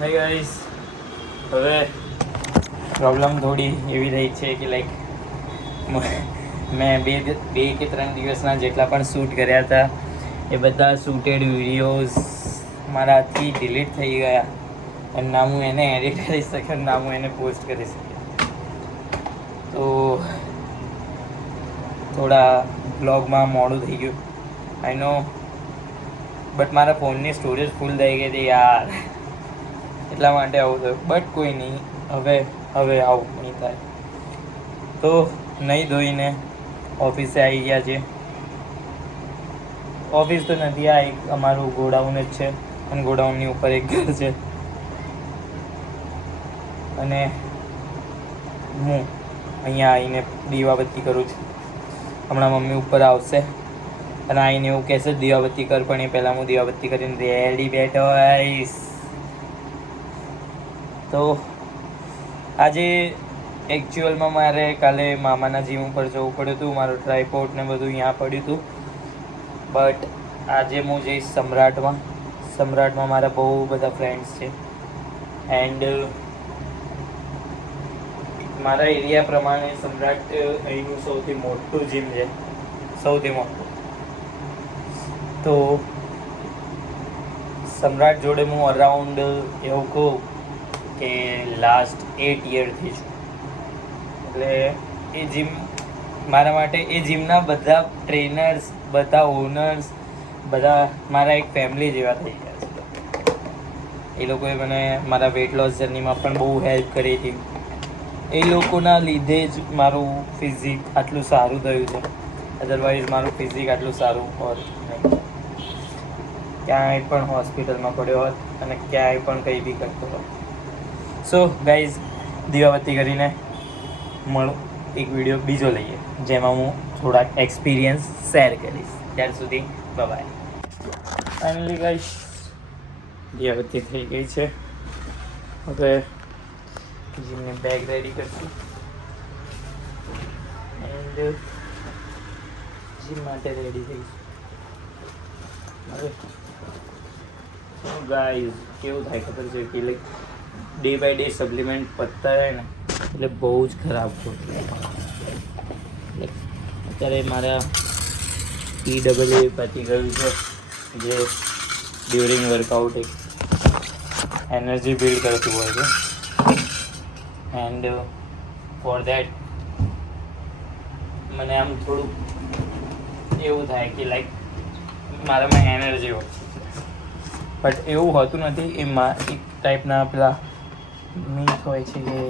Hi guys, હવે problem થોડી એવી રહી છે કે લાઈક મેં બે કે 3 દિવસના જેટલા પણ શૂટ કર્યા હતા એ બધા શૂટેડ વિડીયોઝ મારાથી ડિલીટ થઈ ગયા અને ના હું એને એડિટ કરી શક્યો ના હું એને પોસ્ટ કરી શક્યો. તો થોડા બ્લોગમાં મોડું થઈ ગયું આઈ નો, બટ મારા ફોનની સ્ટોરેજ ફૂલ થઈ ગઈ હતી યાર, એટલા માટે આવું થયું. બટ કોઈ નહીં, હવે આવું નહીં થાય. તો નહીં ધોઈને ઓફિસે આવી ગયા છે. ઓફિસ તો નથી, આ એક અમારું ગોડાઉન જ છે અને ગોડાઉનની ઉપર એક ઘર છે અને હું અહીંયા આવીને દીવાબત્તી કરું છું. હમણાં મમ્મી ઉપર આવશે અને આવીને એવું કહેશે દીવાબત્તી કર, પણ એ પહેલાં હું દીવાબત્તી કરીને રેડી બેઠો હોઈશ. તો આજે એકચ્યુઅલમાં મારે કાલે મામાના જીમ ઉપર જવું પડ્યું હતું. મારું ટ્રાયપોડ ને બધું અહીંયા પડ્યું હતું. બટ આજે હું જઈશ સમ્રાટમાં મારા બહુ બધા ફ્રેન્ડ્સ છે એન્ડ મારા એરિયા પ્રમાણે સમ્રાટ અહીંનું સૌથી મોટું જીમ છે, સૌથી મોટું. તો સમ્રાટ જોડે હું અરાઉન્ડ એવું કહું કે લાસ્ટ 8 યરથી છું. એટલે એ જીમ મારા માટે, એ જીમના બધા ટ્રેનર્સ, બધા ઓનર્સ, બધા મારા એક ફેમિલી જેવા થઈ ગયા છે. એ લોકોએ મને મારા વેટ લોસ જર્નીમાં પણ બહુ હેલ્પ કરી હતી. એ લોકોના લીધે જ મારું ફિઝિક આટલું સારું થયું છે. અધરવાઇઝ મારું ફિઝિક આટલું સારું હોત નહીં. ક્યાંય પણ હોસ્પિટલમાં પડ્યો હોત અને ક્યાંય પણ કંઈ બી કરતો હોત. સો ગાઈઝ, દીવાબત્તી કરીને મળો, એક વિડીયો બીજો લઈએ જેમાં હું થોડાક એક્સપિરિયન્સ શેર કરીશ. ત્યાર સુધી બાય. ફાઇનલી ગાઈઝ, દીવાબત્તી થઈ ગઈ છે. હવે જીમની બેગ રેડી કરશું એન્ડ જીમ માટે રેડી થઈશું. હવે ગાઈઝ કેવું થાય ખબર છે કે like day by day supplement પતતા રહે ને એટલે બહુ જ ખરાબ થતું. અત્યારે મારા PWA પતી ગયું છે, જે ડ્યુરિંગ વર્કઆઉટ એક એનર્જી બિલ્ડ કરતું હોય છે એન્ડ ફોર દેટ મને આમ થોડું એવું થાય કે લાઈક મારામાં એનર્જી હોય, બટ એવું હોતું નથી. એ એક ટાઈપના પેલા મીથ હોય છે કે એ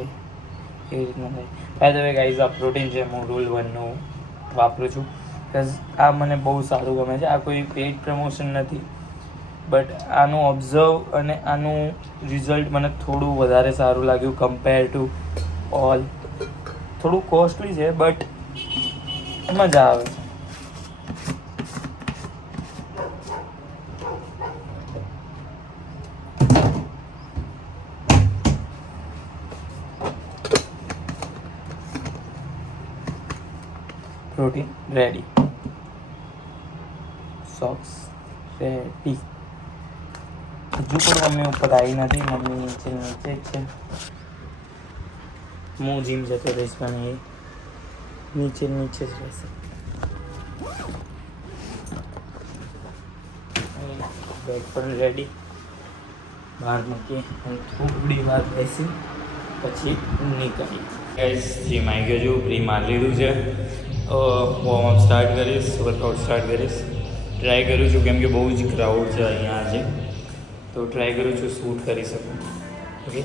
રીતના થાય. બાય ધ વે ગાઈઝ, આ પ્રોટીન છે, હું રૂલ 1નું વાપરું છું બિકોઝ આ મને બહુ સારું ગમે છે. આ કોઈ પેઇડ પ્રમોશન નથી, બટ આનું ઓબ્ઝર્વ અને આનું રિઝલ્ટ મને થોડું વધારે સારું લાગ્યું કમ્પેર ટુ ઓલ. થોડું કોસ્ટલી છે બટ મજા આવે છે. Protein ready, socks ready. હજુ પણ મમ્મી ઉપર આવી નથી, મમ્મી નીચે જ છે. હું જીમ જતો રહીશ પણ એ નીચે જ રહેશે. બેગ પણ રેડી, બહાર મૂકી અને થોડી વાર બેસી પછી નીકળી. ગાઈસ, જીમ આવી ગયો છું, પ્રી મારી લીધું છે. વોર્મઅપ સ્ટાર્ટ કરીશ, વર્કઆઉટ સ્ટાર્ટ કરીશ. ટ્રાય કરું છું કેમ કે બહુ જ ક્રાઉડ છે અહીંયા આજે, તો ટ્રાય કરું છું શૂટ કરી શકું. ઓકે,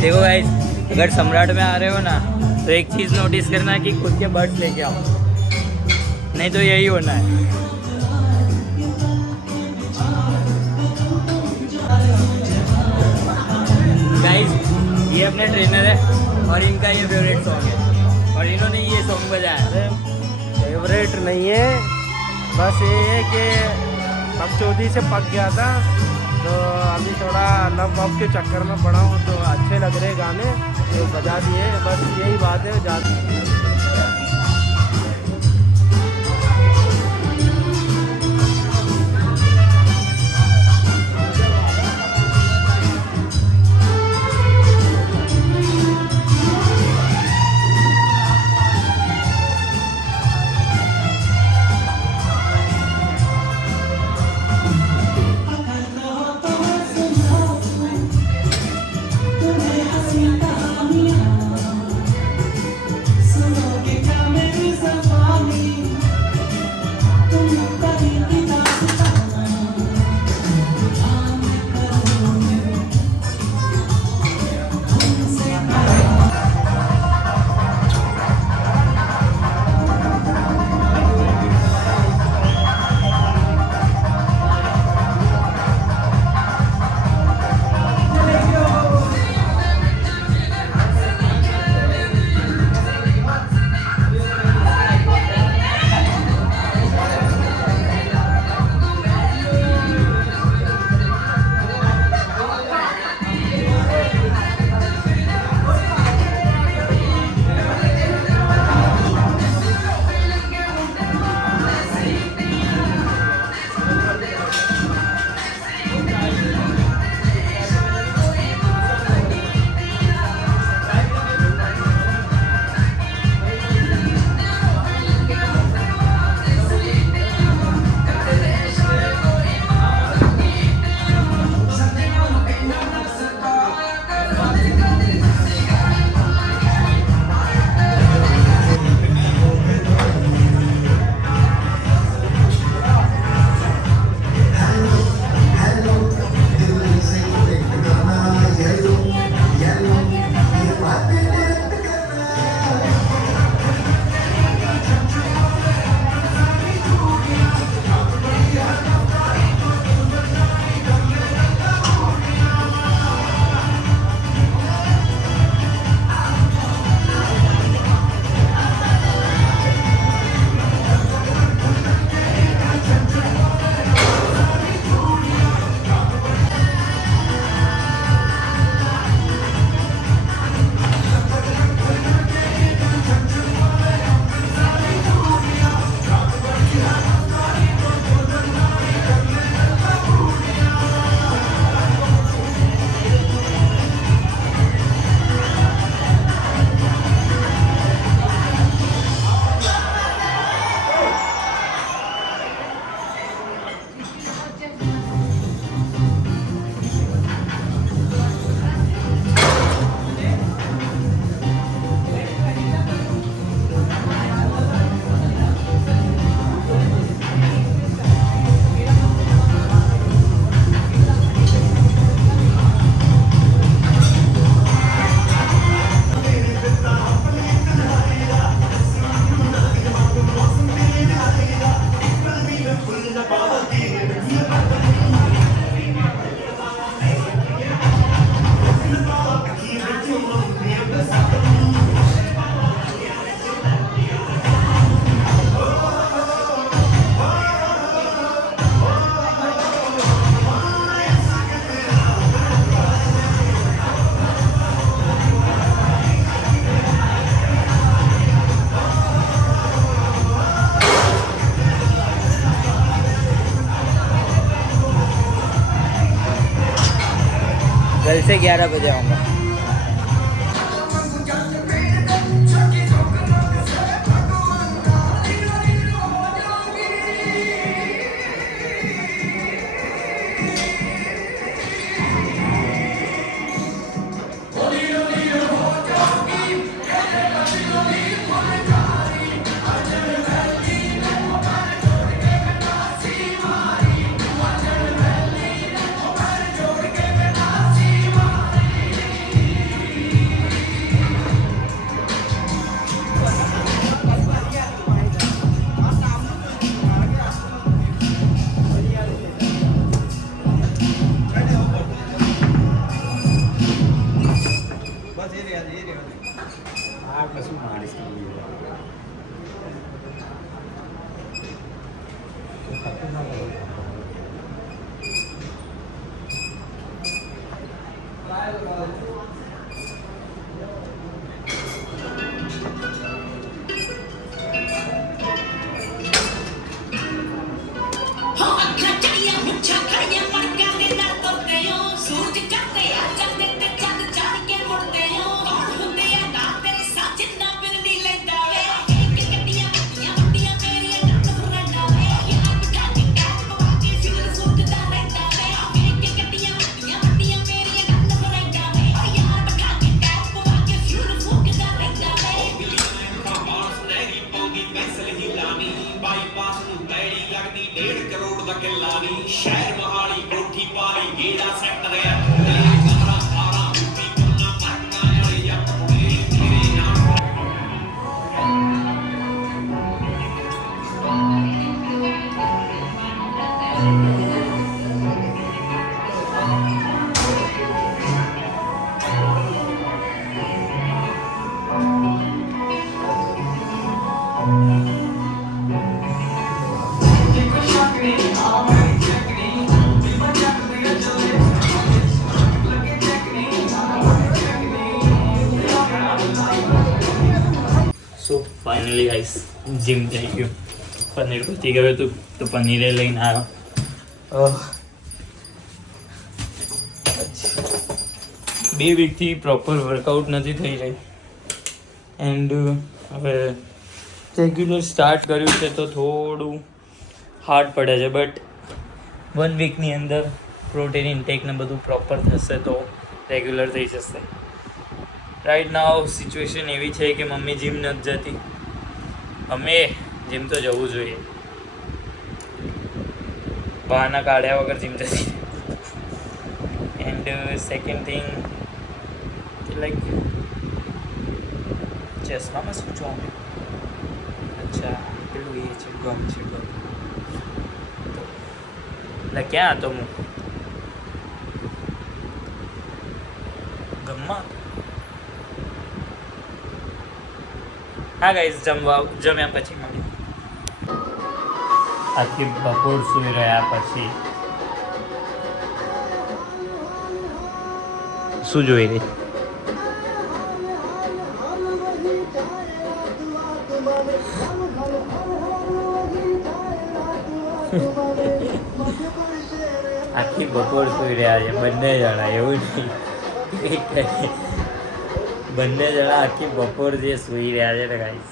देखो गाइस, अगर सम्राट में आ रहे हो ना तो एक चीज़ नोटिस करना कि खुद के बर्ड्स लेके आओ, नहीं तो यही होना है। गाइस, ये अपने ट्रेनर है और इनका ये फेवरेट सॉन्ग है और इन्होंने ये सॉन्ग बजाया है। फेवरेट नहीं है, बस ये है कि बकचोदी से पक गया था तो अभी थोड़ा लव वव के चक्कर में पड़ा हूँ तो अच्छे लग रहे गाने तो बजा दिए, बस यही बात है। ज़्यादा कल से 11 बजे आऊँगा। સો ફાઇનલી ગાઈસ જીમ થઈ ગયું, પનીર પતી ગયું હતું તો પનીરે લઈને આવ્યો. 2 વીકથી પ્રોપર વર્કઆઉટ નથી થઈ રહી એન્ડ હવે રેગ્યુલર સ્ટાર્ટ કર્યું છે તો થોડું હાર્ડ પડે છે, બટ 1 વીકની અંદર પ્રોટીન ઇન્ટેક ને બધું પ્રોપર થશે તો રેગ્યુલર થઈ જશે. રાઈટ નાવ સિચ્યુએશન એવી છે કે મમ્મી જીમ નથી જતી, અમે જીમ તો જવું જોઈએ, બહાના કાઢ્યા વગર જીમ જતી. એન્ડ સેકન્ડ થિંગ લાઈક ચશ્મામાં શું જોવા મળ્યું? અચ્છા પેલું એ છે ગમ છે, ગમ. એટલે ક્યાં હતો હું? ગમમાં. હા ગાઈઝ, જમ્યા પછી મળી. આખી બપોર સૂઈ રહ્યા પછી શું જોઈ રહી? આખી બપોર સૂઈ રહ્યા છે બંને જણા, એવું નહીં. બંને જણા આખી બપોર જે સૂઈ રહ્યા છે ને ગાઈસ,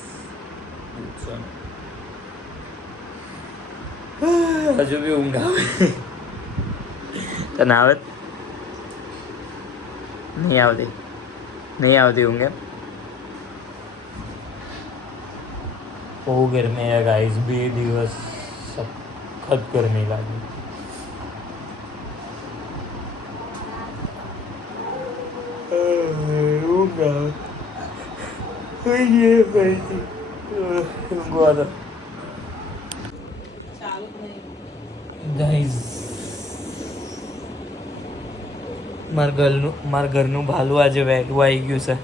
હજુ બી ઊંઘ આવે. તને આવે? નહીં આવતી? નહીં આવતી ઊંઘ એમ? બહુ ગરમી છે ગાઈસ, 2 દિવસ સખત ગરમી લાગી. ઊંઘ આવે. ગાઈઝ મારા ઘરનું ભાલું આજે વહેલું આવી ગયું છે.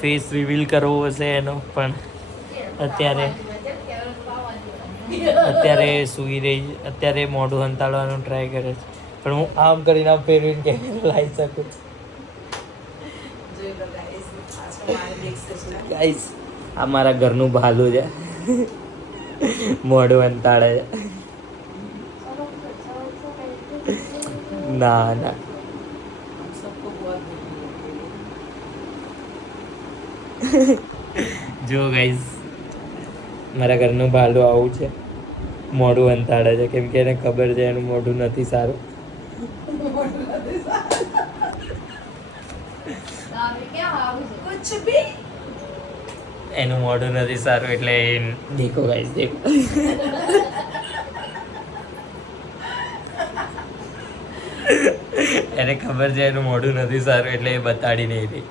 ફેસ રિવીલ કરવો હશે એનો, પણ અત્યારે સૂઈ રહી, અત્યારે મોઢું હંતાડવાનો ટ્રાય કરે છે, પણ હું આમ કરીને આમ ફેરવીને કેમેરા લાવી શકું. ગાઈઝ આ મારા ઘરનું ભાલું છે, મોઢું હંતાડે છે. ના ના જો ગાઈઝ મારા ઘરનું ભાલું આવું છે, મોઢું અંતાડે છે, કેમ કે એને ખબર છે એનું મોઢું નથી સારું. એનું મોઢું નથી સારું એટલે દેખો ગાઈઝ, દેખો. એને ખબર છે એનું મોઢું નથી સારું એટલે એ બતાડી નહીં રહી.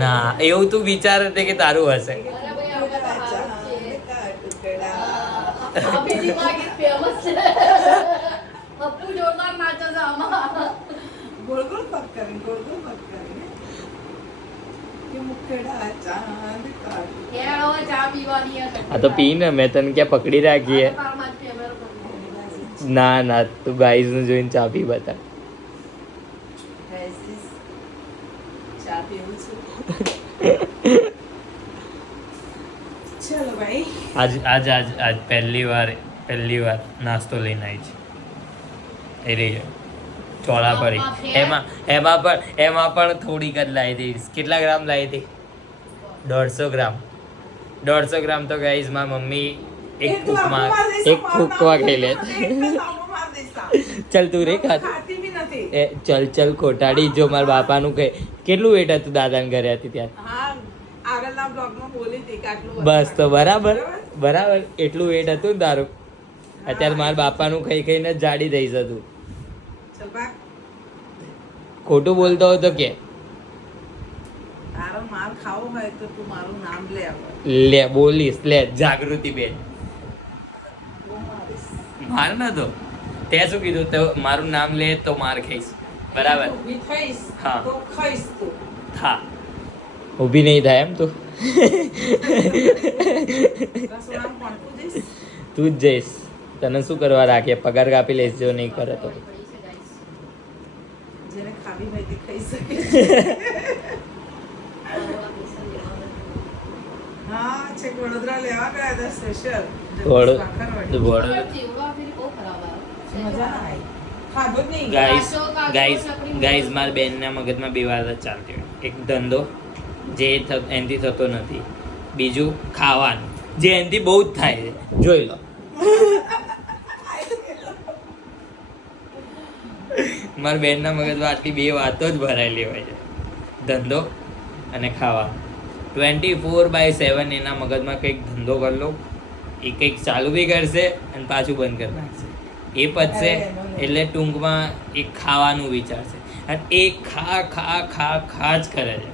ના એવું તું વિચાર હતી કે તારું હશે. આ તો પી ને, મેં તને ક્યાં પકડી રાખી હે. ના ના, તું ગાઈઝ નું જોઈને ચા પી બતા. ચલો ભાઈ, આજ પહેલી વાર નાસ્તો લઈને આવી છે. એ રહી ચોળાફળી. એમાં પણ થોડીક જ લાવી હતી. કેટલા ગ્રામ લાવી હતી? 150 ગ્રામ. 150 ગ્રામ તો ગાઈઝ મારી મમ્મી એક ફૂંકમાં ખાઈ લે. ચલ તું રે ખાતી. ખાતી બી નથી. ચલ ખોટાડી. જો મારા બાપાનું કહે કેટલું વેટ હતું દાદાને ઘરે હતી ત્યારે. હા, આગળના બ્લોગમાં બોલી હતી કે આટલું બસ તો બરાબર એટલું વેટ હતું ને તારું. અત્યારે મારા બાપાનું ખાઈને જ જાડી થઈ જતું. ચલ ભાગ. ખોટું બોલતો હોય તો કે તારો માર ખાવો હોય તો તું મારું નામ લે હવે. લે બોલીશ. લે જાગૃતિ બેન માર ન તો તે શું કીધું? તો મારું નામ લે તો માર ખાઈશ. બરાબર. ઊભી થઈશ હા. તો ખાઈશ તું. હા, ઊભી નહીં થાય એમ તું. રસોડામાં કોણ જઈશ? તું જ જઈશ. તને શું કરવા રાખીએ? પગાર કાપી લઈશ જો નહીં કરે તો. જેને ખાવી હોય તે ખાઈ શકે. હા, છેક વડોદરા લેવા ગયા હતા સ્પેશિયલ. મજા ના આવી. ખાધો જ નહીં. ગાઈઝ મારા બેનના મગજમાં બે વાત જ ચાલતી હોય. એક ધંધો જે એનાથી થતો નથી, બીજું ખાવાનું જે એનાથી બહુ જ થાય છે. જોઈ લો. મારા બેનના મગજમાં આટલી બે વાતો જ ભરાયેલી હોય છે, ધંધો અને ખાવાનું. 24/7 એના મગજમાં કંઈક ધંધો કરી લો, એ કંઈક ચાલુ બી કરશે અને પાછું બંધ કરી નાખશે. એ પતશે એટલે ટૂંકમાં એ ખાવાનું વિચારશે અને એ ખા જ કરે છે.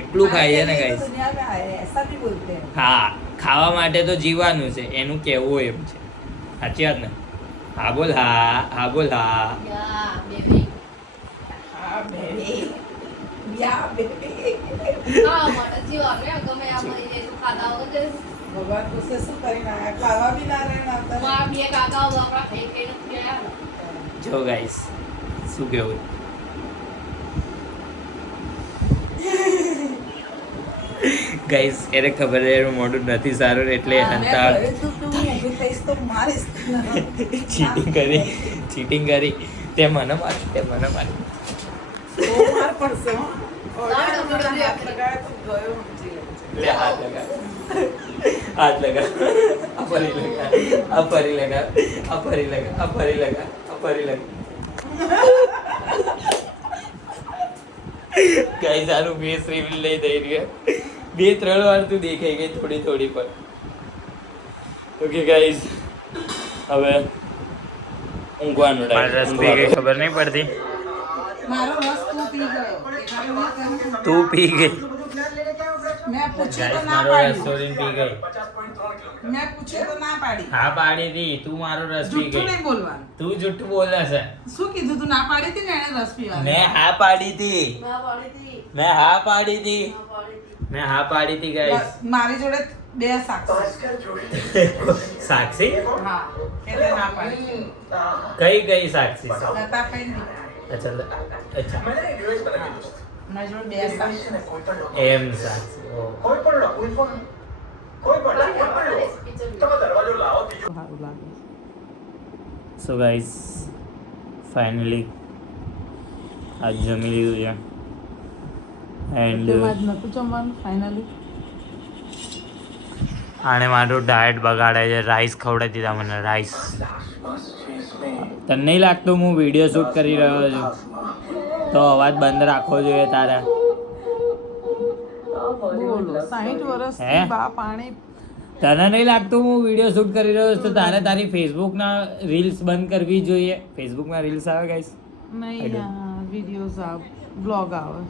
એટલું ખાય છે ને ગાઈસ. दुनिया में आए हैं, ऐसा भी बोलते हैं. હા, ખાવા માટે તો જીવવાનું છે, એનું કહેવું એમ છે. સાચી વાત ને? હા બોલ હા બોલ હા. हाँ बेबी, या बेबी. ભગવાન પૂછે શું કરીને આયા? ખાવા બી ના રહે ને અત્યારે. જો ગાઈસ શું કેવું? ગાઈસ એને ખબર છે એનું મોઢું નથી સારું ને એટલે મેં હંતાળ કહ્યું તું તું ઊભી થઈશ તો મારીશ. ચીટિંગ કરી. તે મને માર. બહુ માર પડશે હો. ઓરડામાં હાથ લગાડ્યો તો ગયો સમજી લેજો. લે હાથ લગા. આ ફરી લગા. ગાઈસ આનું ફેસ રિવીલ નહીં થઈ રહ્યું. 2-3 વાર તું દેખાઈ ગઈ થોડી પર. ઓકે ગાઈસ, હવે ઊંઘવાનું ટાઈમ. ખબર નહીં પડતી. મારો રસ તું પી ગયો. તું પી ગઈ. મેં પૂછ્યું તો ગાઈસ ના મારો પાડી. રેસ્ટોરન્ટ પી ગઈ. મેં પૂછ્યું તો ના પાડી. હા પાડી હતી. તું મારો રસ પી જુઠ્ઠું ગઈ. નહીં બોલવાનું. તું જુઠ્ઠું બોલે છે. શું કીધું તું? ના પાડી હતી ને એને રસ પીવાની. મેં હા પાડી હતી. મેં હા પાડી હતી ગાઈસ. બસ, મારી જોડે 2 સાક્ષી. સાક્ષી? હા, એટલે ના પાડી. કઈ સાક્ષી? નતા કઈ નહીં. અચ્છા મારી જોડે 2 સાક્ષી. એમ સાક્ષી. સારું લાગે. સો ગાઈસ ફાઇનલી આજ જમી લીધું છે એન્ડ તેમાં જ નતું જમવાનું ફાઇનલી. આણે મારું ડાયટ બગાડે છે. રાઈસ ખવડાવી દીધા મને. રાઈસ. તને નહીં લાગતું હું વિડીયો શૂટ કરી રહ્યો છું તો અવાજ બંધ રાખવો જોઈએ તારે? બોલો 60 વર્ષથી હે? બા પાણી. તને નહીં લાગતું હું વિડીયો શૂટ કરી રહ્યો છું તો તારે તારી ફેસબુકના રીલ્સ બંધ કરવી જોઈએ? ફેસબુકમાં રીલ્સ આવે ગાઈસ? નહીં વિડીયોઝ આવે, બ્લોગ આવે.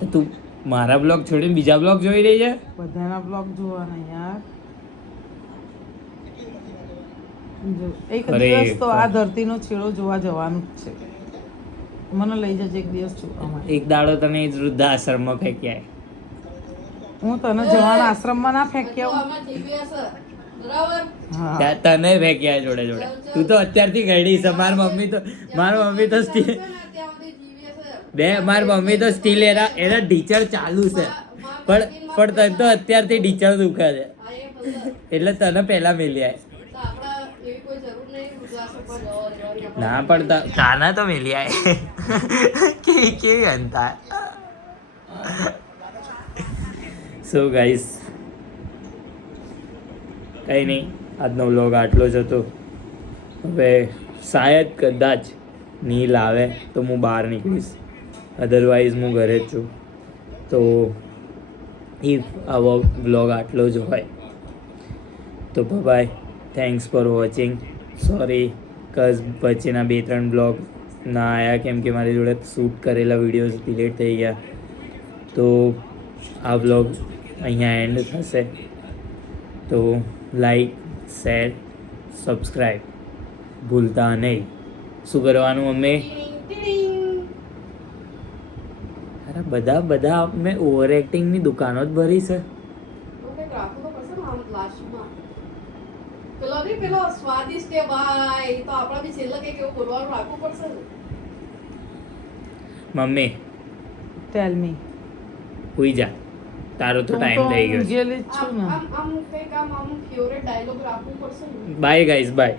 તો તું મારા બ્લોગ છોડીને બીજા બ્લોગ જોઈ રહી છે? બધાના બ્લોગ જોવાના યાર. જો, એક અરે દિવસ તો આ બાપ. ધરતીનો છેડો જોવા જવાનું જ છે. મને લઈ જજે એક દિવસ છોકરા માટે. એક દાડો તને એ જ વૃદ્ધાશ્રમમાં ફેંક્યા હું તને જવાના આશ્રમમાં ના ફેંકી આવું. હા. તને ફેંક્યા જોડે જોડે. તું તો અત્યારથી ગયડી છે. મારી મમ્મી તો સ્ટીલ મારી મમ્મી તો સ્ટીલ એના ટીચર ચાલુ છે પણ તને તો અત્યારથી ટીચર દુખે છે એટલે તને પહેલા મેલ્યા. ના પણ તાના તો મેલ્યા કેવી અંતા. સો ગાઈસ કંઈ નહીં, આજનો વ્લોગ આટલો જ હતો. હવે શાયદ કદાચ નીલ આવે તો હું બહાર નીકળીશ, અધરવાઇઝ હું ઘરે જ છું. તો ઇફ આવો વ્લોગ આટલો જ હોય તો bye, thanks for watching. Sorry cause વચ્ચેના 2-3 બ્લોગ ના આવ્યા કેમ કે મારી જોડે શૂટ કરેલા વિડીયોઝ ડિલીટ થઈ ગયા. તો આ વ્લોગ અહીંયા એન્ડ થશે. તો લાઈક, શેર, સબસ્ક્રાઈબ ભૂલતા નહીં. શું કરવાનું મમ્મી? અરે બધા મેં ઓવર એક્ટિંગની દુકાનો જ ભરી છે. પેલો સ્વાદિષ્ટ કે ભાઈ તો આપણા બી છેલ્લે કંઈક એવું બોલવાનું રાખવું પડશે ને. મમ્મી ટેલ મી. હુઈ જા, તારો તો ટાઈમ થઈ ગયો છે. ગયેલી જ છું ને. આમ કંઈક આમ ફેવરેટ ડાયલોગ રાખવું પડશે ને. Bye guys, by.